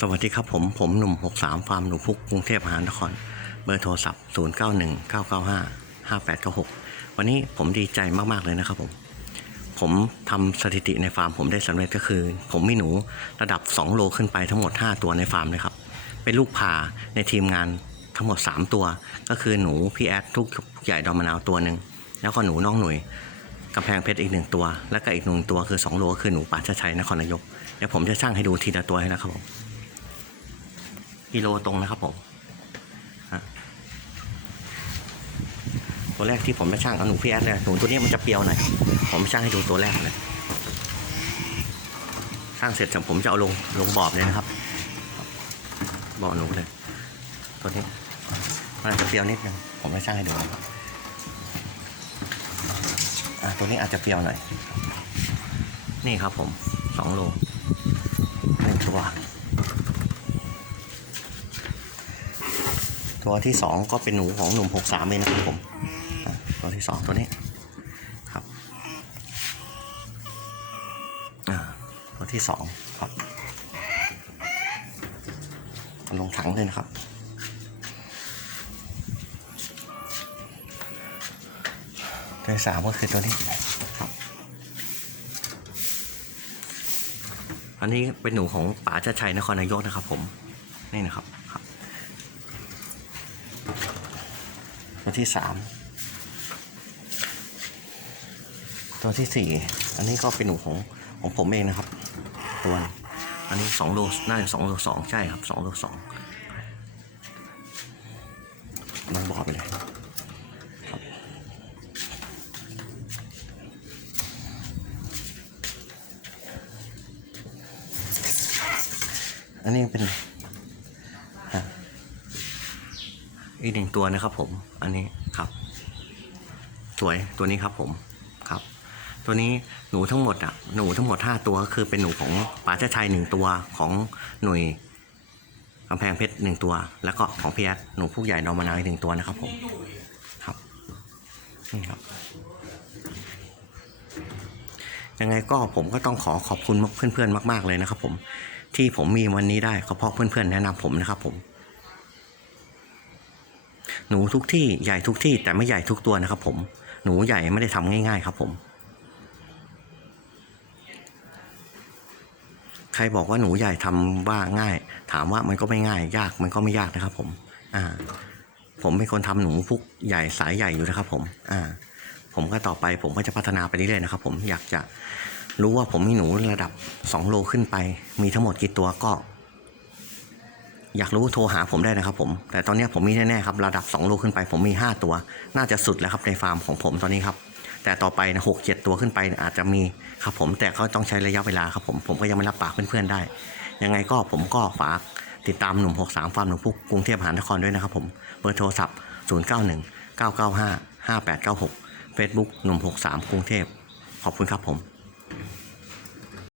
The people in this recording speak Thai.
สวัสดีครับผม ผมหนุ่ม 63 ฟาร์มหนูพุกกรุงเทพมหานคร เบอร์โทรศัพท์ 091 995 5896 วันนี้ผมดีใจมาก ๆ เลยนะครับผม ผมทำสถิติในฟาร์มผมได้สำเร็จก็คือ ผมมีหนูระดับ 2 โลขึ้นไปทั้งหมด 5 ตัวในฟาร์มเลยครับ เป็นลูกพาในทีมงานทั้งหมด 3 ตัว ก็คือหนูพี่แอดทุกใหญ่ดอมมะนาวตัวหนึ่งแล้วก็หนูน้องหนุ่ยกำแพงเพชรอีกหนึ่งตัว แล้วก็อีกหนึ่งตัวคือ2โลคือหนูป่าชชัยนครนายกเดี๋ยวผมจะช่างให้ดูทีละตัวให้นะครับผม กิโลตรงนะครับผมตัวแรกที่ผมจะช่างเอาหนูพีแอดเลยหนูตัวนี้มันจะเปรียวหน่อยผมช่างให้ดูตัวแรกเลยช่างเสร็จผมจะเอาลงลงบอบเลยนะครับบอบหนูเลย ตัวนี้มันอาจจะเปรียวนิดนึงผมจะช่างให้ดูนะครับอ่าตัวนี้อาจจะเปรียวหน่อยนี่ครับผมสองโลหนึ่งตัว ตัวที่สองก็เป็นหนูของหนุ่มหกสามเองนะครับผมตัวที่สองตัวนี้ครับอ่าตัวที่สองครับลงถังเลยนะครับตัวที่สามก็คือตัวนี้ครับ อันนี้เป็นหนูของป๋าชัดชัยนครนายกนะครับผม นี่นะครับครับ ตัวที่สามตัวที่สี่อันนี้ก็เป็นหนูของของผมเองนะครับ ตัวอันนี้สองโลน่าจะสองโลสองใช่ครับสองโลสองลองบอกไปเลยอันนี้เป็น อีกหนึ่งตัวนะครับผม อันนี้ครับ สวยตัวนี้ครับผมครับ ตัวนี้หนูทั้งหมดอะหนูทั้งหมดห้าตัวก็คือเป็นหนูของป๋าเจ้าชัยหนึ่งตัวของหน่วยกำแพงเพชรหนึ่งตัว แล้วก็ของพีแอดหนูผู้ใหญ่นอมานาวอีกหนึ่งตัวนะครับผมครับนี่ครับยังไงก็ผมก็ต้องขอขอบคุณเพื่อนๆมาก ๆเลยนะครับผมที่ผมมีวันนี้ได้ก็เพราะเพื่อนๆแนะนำผมนะครับผม หนูทุกที่ใหญ่ทุกที่แต่ไม่ใหญ่ทุกตัวนะครับ ผมหนูใหญ่ไม่ได้ทำง่าย ๆ ครับ ผม ใครบอกว่าหนูใหญ่ทำว่าง่าย ถามว่ามันก็ไม่ง่าย ยากมันก็ไม่ยากนะครับ ผม อ่า ผมเป็นคนทำหนูพุกใหญ่สายใหญ่อยู่นะครับ ผม อ่า ผมก็ต่อไปผมก็จะพัฒนาไปเรื่อยๆนะครับ ผมอยากจะรู้ว่าผมมีหนูระดับ 2 โลขึ้นไป มีทั้งหมดกี่ตัวก็ อยากรู้โทรหาผมได้นะครับผม แต่ตอนนี้ผมมีแน่ๆครับระดับ 2 โลขึ้นไปผมมี 5 ตัว น่าจะสุดแล้วครับในฟาร์มของผมตอนนี้ครับ แต่ต่อไปนะหกเจ็ดตัวขึ้นไปอาจจะมีครับผมแต่ก็ต้องใช้ระยะเวลาครับผมผมก็ยังไม่รับปากเพื่อนๆได้ ยังไงก็ผมก็ฝากติดตามหนุ่ม 63 ฟาร์มหนุ่มพุกกรุงเทพมหานครด้วยนะครับผมเบอร์โทรศัพท์ 091 995 5896 Facebook หนุ่ม 63 กรุงเทพขอบคุณครับผม